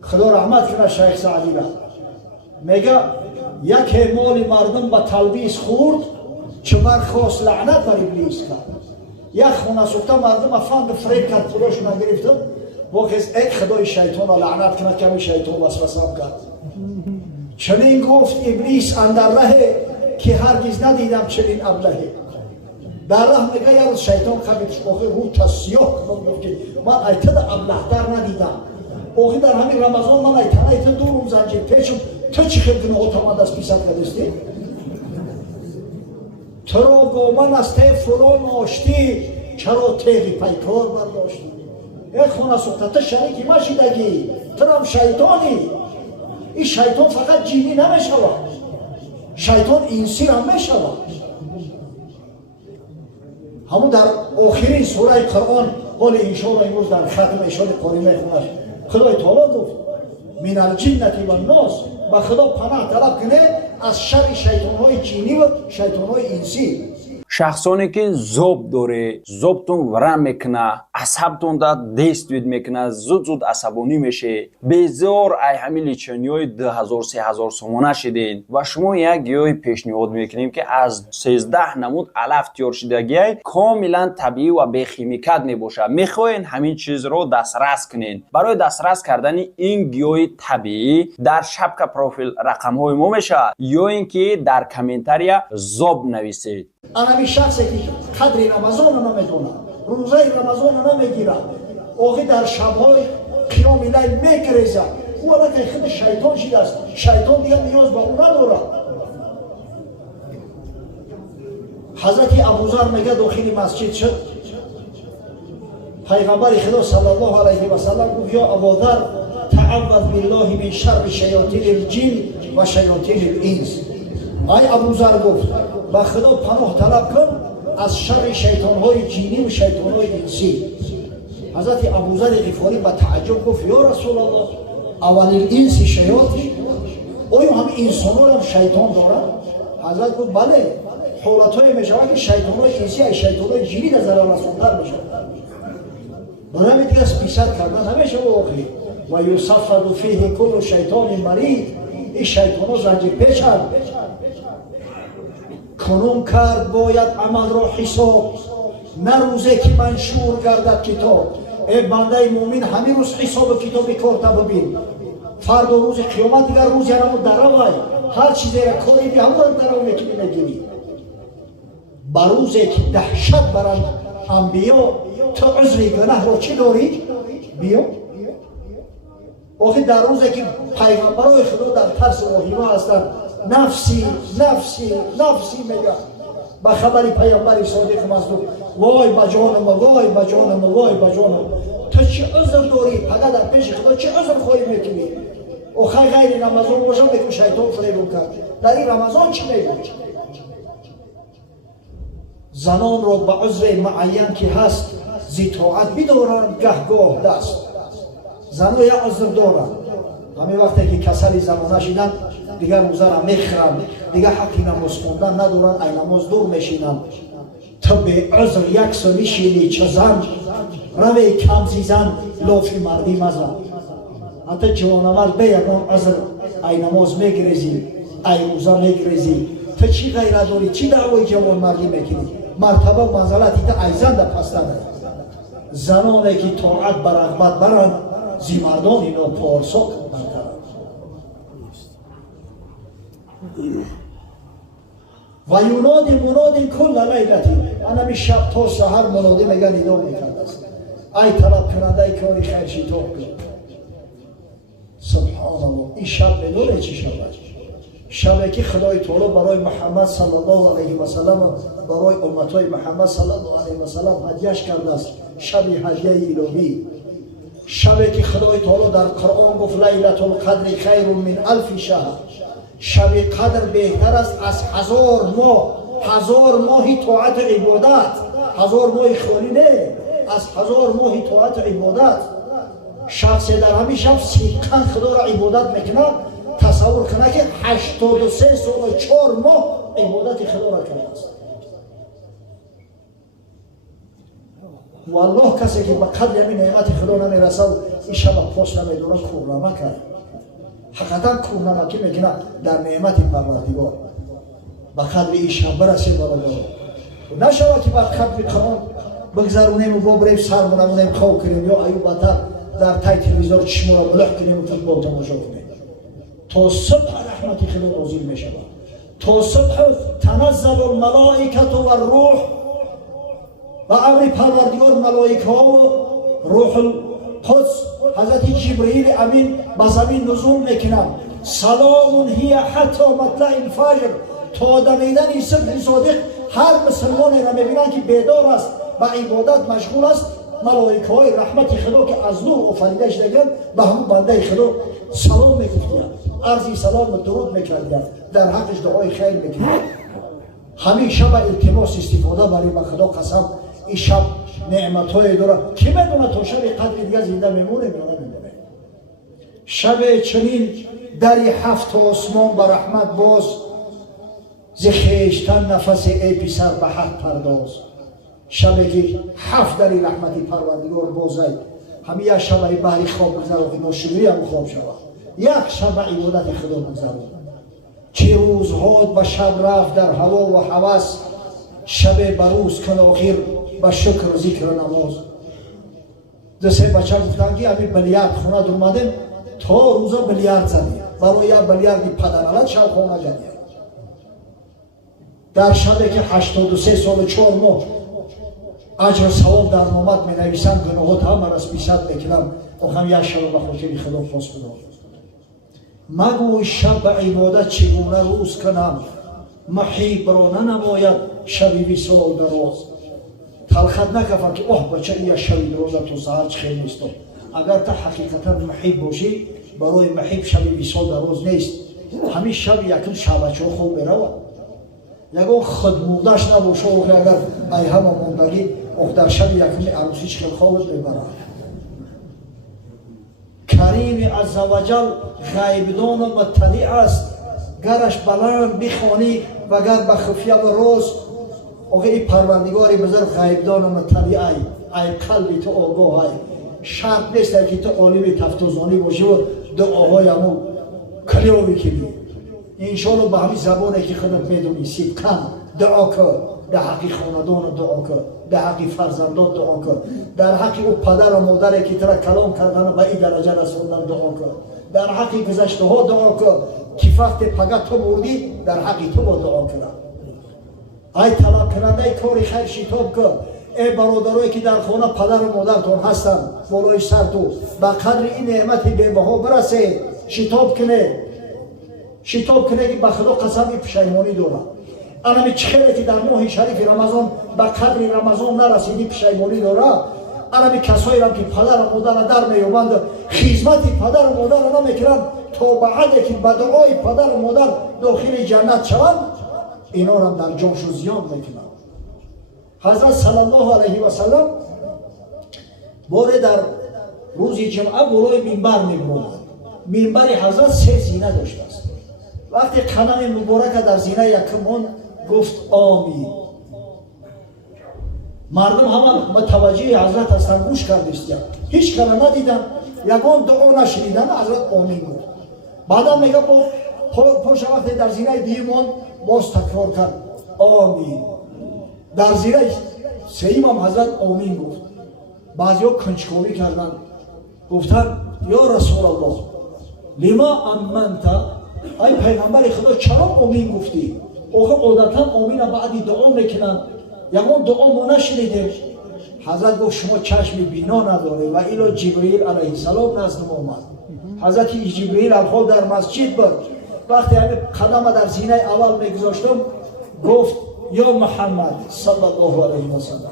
خدا رحمت کنه شیخ سعدی را میگه یک مال مردم به تلبیس خورد چه برخواست لعنت بر ابلیس کرد. یک خونه سوخته مردم فند فریب کرد پولاشون گرفت واخیز ای خدای شیطان را لعنت کنه که شیطان وسوسه کرد. چنین گفت ابلیس اندر ره که هرگز ندیدم چنین ابلهی. در راه میگه یا روز شیطان خبیرش آخه رو تسیاه کنم که من ایتد ابله در ندیدم. آخه در همین رمضان من ایتد دو روم زنجیر پیشم تو چی خیلی گناه تا من دست پیست کردستی؟ تو را با من از ته فلان آشتی چرا تیغی پیکار برداشتی؟ ای خونه سخته تو شریکی ما شیدگی تو هم شیطانی. این شیطان فقط جینی نمیشود، شیطان انسی هم میشود. همون در آخرین سوره قرآن قول انشاءالله امروز در ختم اشاره قاری میخونش خدای تعالی گفت من الجنة و الناس با خدا پناه طلب کنه از شر شیطانهای جینی و شیطانهای انسی. شخصانی که زوب داره، زوبتون ورم میکنه، عصبتون دا دستوید میکنه، زود عصبانی میشه. بسیار ای همین لیچنیای 2000-3000 سومانه شدین و شما یک گیاه پیشنهاد میکنیم که از 13 نمود علف تیار شدگی کاملا طبیعی و بی خیمیکات میباشه. میخواین همین چیز رو دسترس کنین. برای دسترس کردن این گیاه طبیعی در شبکه پروفیل رقم های ما میشه یا اینکه در کامنتاریا زوب نویسید. همین شخصی که قدر رمضان رو نمیدونه، روزه رمضان رو نمیگیره، آخه در شبهای قیام لیل میگریزه، او الان که خود شیطان شده است. شیطان دیگه نیاز به او نداره. حضرت ابوذر میگه داخل مسجد شد، پیغمبر خدا صلی الله علیه و سلم گفت یا ابوذر تعوذ بالله من شر شیاطین الجن و شیاطین الانس. ای ابوذر گفت با خدا پناه طلب کن از شر شیطان‌های جینی و شیطان‌های انسی. حضرت ابوذر غفاری با تعجب گفت یا رسول الله اول الانس شیاطین، آیا همه انسان‌ها هم شیطان دارند؟ حضرت گفت بله، حالت‌های میشود که شیطان‌های انسی از شیطان‌های جینی در ضرر رسوندن میشن. برای دیگه سپیست کردن نمیشه واقعی. و یصفد فیه کل شیطان مرید، این شیطان‌ها زنجیر پیچند. کنون کرد باید عمل را حساب، نه روزه که منشور گردد کتاب. ای بنده مومن همین روز حساب کتاب کارت ببین. فردا روز قیامت دیگر روز یعنی درآوی هر چیزی را کاری بی همون درآو میکنی میگیری. بر روزی که دهشت برند انبیا تو عذری گناه را چی داری؟ بیا. آخه در روزی که پیغمبرای خدا در ترس واهیما هستند نفسی نفسی نفسی میگه با خبری پیامبر صادق مصدوق وای با جانم وای با جانم وای با جانم. تو چه عذر داری؟ فقط در پیش خدا چه عذر خواهی میکنی؟ آخه غیر رمضان باشم بگو شیطان فریب کرد. در این رمضان چی میگه؟ زنان را به عذر معین که هست زی طاعت بدارند گهگاه دست. زنان یک عذر دارند، همین وقتی که کسل زمانه شدن دیگر روزه را میخرند، دیگر حقی نماز خوندن ندارند، ای نماز دور میشینند. تو به عذر یک سو میشینی چه زن، روی کم زیزن لافی مردی مزن. حتی جوانمرد به یکان عذر ای نماز میگریزی ای روزه میگریزی. تو چی غیره داری؟ چی دعوی جوان مردی میکنی؟ مرتبه و منزلتی تو ای زن در پسته داری. زنانی که طاعت بر رغبت برند زی مردان اینا پارسا برکرد. و ینادی منادی کل لیلتی، انمی شب تا سحر منادی میگه ندا میکرد است ای طلب کننده ای کاری خیر شتاب کن. سبحان الله. این شب میدونه چی شب است؟ شبی که خدای تعالی برای محمد صلی الله علیه و سلم برای امتای محمد صلی الله علیه و سلم هدیه‌اش کرده است. شب هدیه الهی، شبی که خدای تعالی در قرآن گفت لیلة القدر خیر من الف شهر. شب قدر بهتر است از 1000 ماه. 1000 ماهی طاعت عبادت، 1000 ماهی خالی نه، از 1000 ماهی طاعت عبادت. شخص در همین شب صدقاً خدا را عبادت میکنه. تصور کنه که 83 سال و 4 ماه عبادت خدا را کرده است. والله کسی که به قدر همین نعمت خدا نمیرسه این شب پاس نمیدونه کورنامه کرد. حقیقتا کورنامه که میکنه در نعمت پروردگار به قدر این شب برسیم برادر. نشود که بعد خط قرآن بگذرونیم و ببریم سر بنمونیم خواه کنیم یا ایو بدتر در تای تلویزیون چشم را بلح کنیم و فوتبال تماشا کنیم. تا صبح رحمت خدا نازل میشود. تا صبح تنزل الملائکه و الروح و امر پروردگار ملائکه ها و روح القدس حضرت جبرئیل امین به زمین نزول میکنند. سلام هی حتی مطلع الفجر تا دمیدن صبح صادق. هر مسلمانی را میبینند که بیدار است به عبادت مشغول است، ملائکه های رحمت خدا که از نور آفریده شدگان به همون بنده خدا سلام میگفتند، عرضی سلام و درود میکردند، در حقش دعای خیر میکردند. همین شب التماس استفاده برای به خدا قسم این شب نعمت های داره. کی میدونه تا شب قدر دیگه زنده میمونه یا نمیمونه. شب چنین دری هفت آسمان به رحمت باز، ز خویشتن نفس ای پسر به حق پرداز. شبی که هفت دری رحمتی پروردگار بازه، همین یک شب ای بحری خواب بگذاره که ناشکری هم خواب شود، یک شب عبادت خدا بگذاره. چه روزها به شب رفت در هوا و هوس، شب بروز کن آخر به شکر و ذکر و نماز. دو سه بچه گفتن که همین بلیارد خونه اومدیم تا روزا بلیارد زدیم، برای یک بلیاردی پدرالت شب خونه جدید. در شبی که 83 سال و 4 ماه اجر ثواب در نامت می نویسم، گناهات همه را سپیست میکنم و هم یک شب به خاطر خدا پاس بدم. مگو شب به عبادت چگونه روز کنم، محیب را ننماید شبی وصال دراز. تلخت نکفر که اوه بچه یک شبی درازه تو سهر خیلی نیستم. اگر تا حقیقتا محیب باشی برای محیب شبی وصال دراز نیست. همین شب یکم شبچه خوب برود، یکم خودموردش نباشه و اگر ای همه موندگی در شب یکم عروسیش خیلی خوابت ببرد. کریم عزوجل غیبدان و مطلع است، گرش بلند بخوانی و گر به خفیه و راز. آقای پروردگاری بزرگ غیبدان و مطلع ای قلبی تو آگاه ای. شرط نیست که تو عالم تفتازانی باشی و دعاهای همون کلیوی کنی. انشاءالله به همین زبانه که خودت میدونی صدقاً دعا کن، در حقی خاندان دعا کن، در حقی فرزندان دعا کن، در حقی او پدر و مادری که تو را کلام کردن و به این درجه رسوندن دعا کن، در حقی گذشته ها دعا کن که وقتی پگه تو مردی در حقی تو با دعا کن. ای طلب کننده کاری خیر شتاب کن. ای برادرایی که در خانه پدر و مادرتون هستن بالای سر تو به قدر این نعمت بی‌بها برسه، شتاب کنه، شتاب کنه که به خدا قسم پشیمانی داره. اما چخیلی که در ماه شریف رمضان به قدر رمضان نرسیدی پشیمانی داره. اما کسایی را که پدر و مادر در میومند خدمت پدر و مادر را نمیکنند تا بعد که به دعای پدر و مادر داخل جنت شوند، اینا را در جانشون زیان میکنند. حضرت صلی الله علیه و سلم باره در روز جمعه بالای منبر میبرند. منبر حضرت 3 زینه داشته است. وقتی قدم مبارک در زینه یکم گفت آمین، مردم همه متوجه حضرت هستند، گوش کردند، هیچ کلمه ندیدن، یگان دعا نشنیدن، حضرت آمین گفت. بعدا میگه پشت وقتی در زینه دیمان باز تکرار کرد آمین. در زینه سوم هم حضرت آمین گفت. بعضیا کنجکاوی کردند، گفتن یا رسول الله لما امنت، ای پیغمبر خدا چرا آمین گفتی؟ آخه عادتا آمین بعدی دعا میکنند، یکان دعا ما نشنیدیم. حضرت گفت شما چشم بینا نداره و ایلا جبرئیل علیه السلام نزد ما آمد. حضرت جبرئیل الحال در مسجد بود. وقتی همین قدم در زینه اول میگذاشتم گفت یا محمد صلی الله علیه و سلم،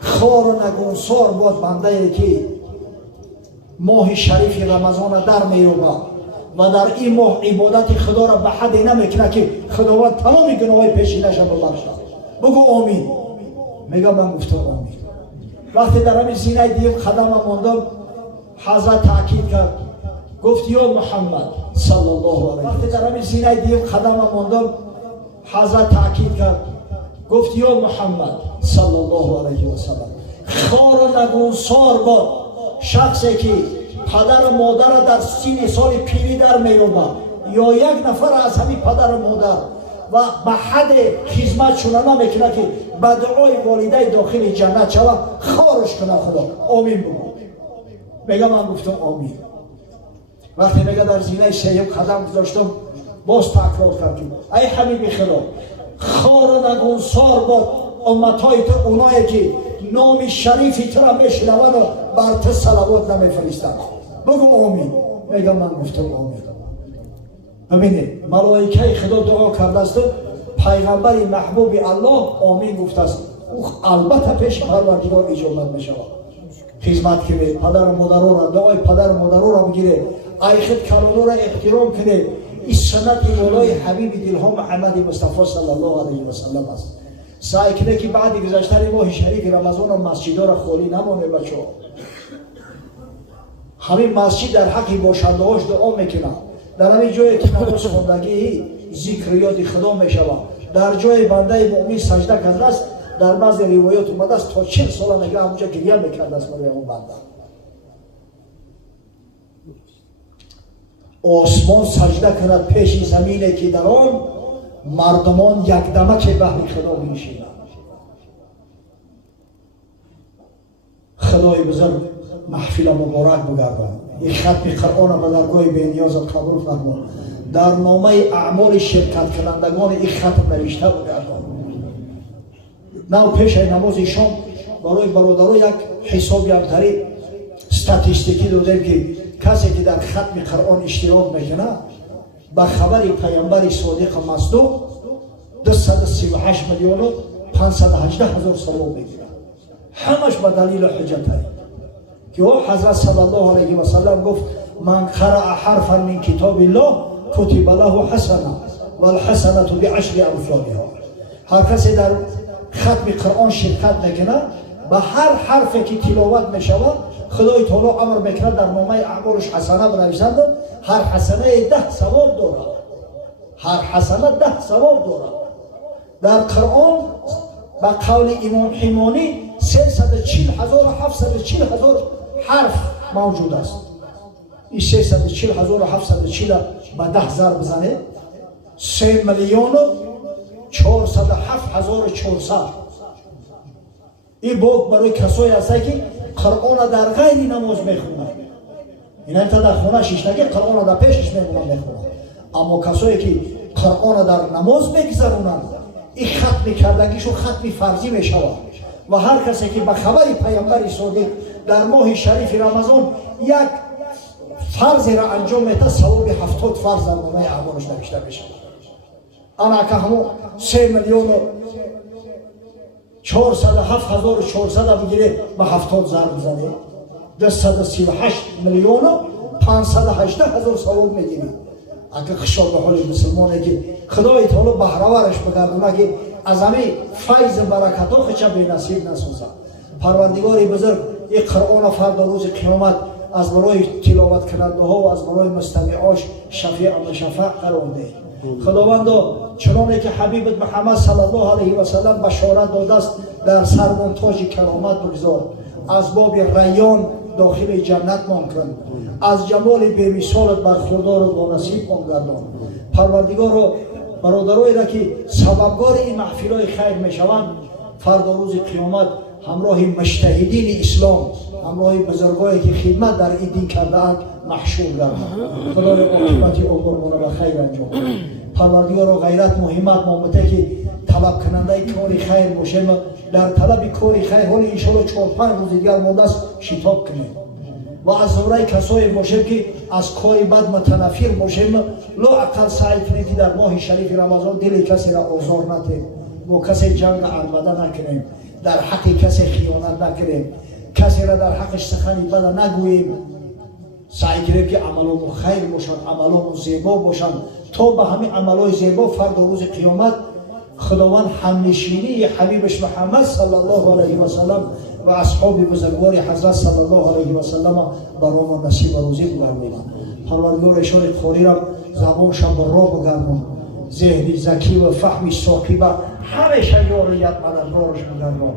خار و نگونسار بود بنده که ماه شریف رمضان در میروبد و در این ماه عبادت خدا را به حدی نمیکنه که خداوند تمام گناههای پیشینش را ببخشد. بگو آمین. میگه من گفتم آمین. وقتی در همین زینه دیم قدم ماندم حضرت تاکید کرد گفت یا محمد صلی الله علیه و وقتی در همین زینه دیم قدم ماندم حضرت تاکید کرد گفت یا محمد صلی الله علیه و سلم، خار و نگونسار باد شخصی که پدر و مادر در سن سال پیری در می‌یابد یا یک نفر از همین پدر و مادر و به حد خدمت شدن میکنه که به دعای والدای داخل جنت شود خارش کنه خدا. آمین بگو. میگم من گفتم آمین. وقتی میگه در زینه سیب قدم گذاشتم باز تکرار کردم ای حبیب خدا خار و نگونسار باد امتهای تو اونایی که نام شریفی تو را میشنوند و بر تو صلوات نمیفرستند. بگو آمین. میگم من گفتم آمین. ببینید ملائکه خدا دعا کرده است پیغمبر محبوب الله آمین گفته است او البته پیش پروردگار اجابت میشود. خدمت کنید پدر و مادرها را دعای پدر و مادرها را بگیرید ای خود کلانو را احترام کنید. این سنت مولای حبیب دلها محمد مصطفی صلی الله علیه و سلم است. سعی کنید که بعد گذشتن ماه شریف رمضان و مسجدها را خالی نمانه بچه‌ها. همین مسجد در حق باشنده‌هاش دعا میکنه. در همین جایی که نماز خواندگی ذکریات خدا میشود در جای بنده مؤمن سجده کرده است در بعضی روایات اومده است تا 40 سال نگه همونجا گریه میکرده است برای اون بنده. آسمان سجده کند پیش زمینی که در آن مردمان یک دمه که بهر خدا میشینند. خدای بزرگ محفل مبارک بگردند. یک ختم قرآن به درگاه بی‌نیاز قبول فرما. در نامه اعمال شرکت کنندگان این ختم نوشته بگردان. نه پیش نماز شام برای برادران یک حسابی همتری استاتیستیکی دادیم که کسی که در ختم قرآن اشتراک میکنه به خبر پیامبر صادق مصدوق 238 میلیون و 518 هزار ثواب میگیره. همش به دلیل حجت که حضرت صلی الله علیه و سلم گفت من قرأ حرفا من کتاب الله کتب له حسنه و الحسنه بعشر امثالها. هر کسی در ختم قرآن شرکت میکنه به هر حرفی که تلاوت میشود خدای تعالی امر میکنه در نامه اعمالش حسنه بنویسند. هر حسنه 10 ثواب دارد. هر حسنه 10 ثواب دارد. در قرآن با قول امام حمانی 340,740 حرف موجود است. این 340,740 به 10 ضرب بزنه 3,407,400. این بود برای کسایی هسته که قرآن در غیر نماز میخونند. این انتا در خونه شیشنگی قرآن در پیشش میخونند. اما کسایی که قرآن در نماز میگذرونند این ختم کردگیشو ختم فرضی میشود. و هر کسی که به خبر پیامبر صادق در ماه شریف رمضان یک فرض را انجام میده ثواب 70 فرض در نامه اعمالش نوشته میشه. انا که همون 3,407,400 بگیره به 70 ضرب بزنه 238 میلیون و 518 هزار ثواب میگیره. اگه خشاب به حال مسلمانه که خدای تعالی بهره‌ورش بگردونه که از همه فیض برکت‌ها خچه به نصیب نسازه. پروردگار بزرگ این قرآن فردا روز قیامت از برای تلاوت کننده ها و از برای مستمعاش شفیع و مشفع قرار ده. خداوند چنانه که حبیبت محمد صلی الله علیه و سلم بشارت داده است در سرمون تاج کرامت بگذار. از باب ریان داخل جنت مان کن. از جمال بی‌مثالت برخوردار و با نصیب مان گردان. پروردگار برادرایی را که سببگار این محفل‌های خیر میشوند فردا روز قیامت همراه مجتهدین اسلام همراه بزرگایی که خدمت در این دین کرده‌اند محشور گردند. خدای عاقبت امورمان را خیر انجام. پروردگار غیرت مهمت مامته که طلب کننده کار خیر باشیم در طلب کار خیر حالی ان شاء الله 4-5 روز دیگر مونده است شتاب کنیم و از زمره کسایی باشیم که از کار بد متنفر باشیم. لااقل سعی کنیم که در ماه شریف رمضان دل کسی را آزار ندهیم، با کسی جنگ عربده نکنیم، در حق کسی خیانت نکنیم، کسی را در حقش سخنی بد نگوییم. سعی کنیم که عملمون خیر باشند، عملمون زیبا باشند تا به همین عملای زیبا فردا روز قیامت خداوند همنشینی حبیبش محمد صلی الله علیه و سلم و اصحاب بزرگوار حضرت صلی الله علیه و سلم برامون نصیب و روزی بگردونه. پروردگار اشاره خوری را زبانشان بر راه بگردون، ذهنی ذکی و فهمی ساقی و همه شیاریت مددگارش بگردون.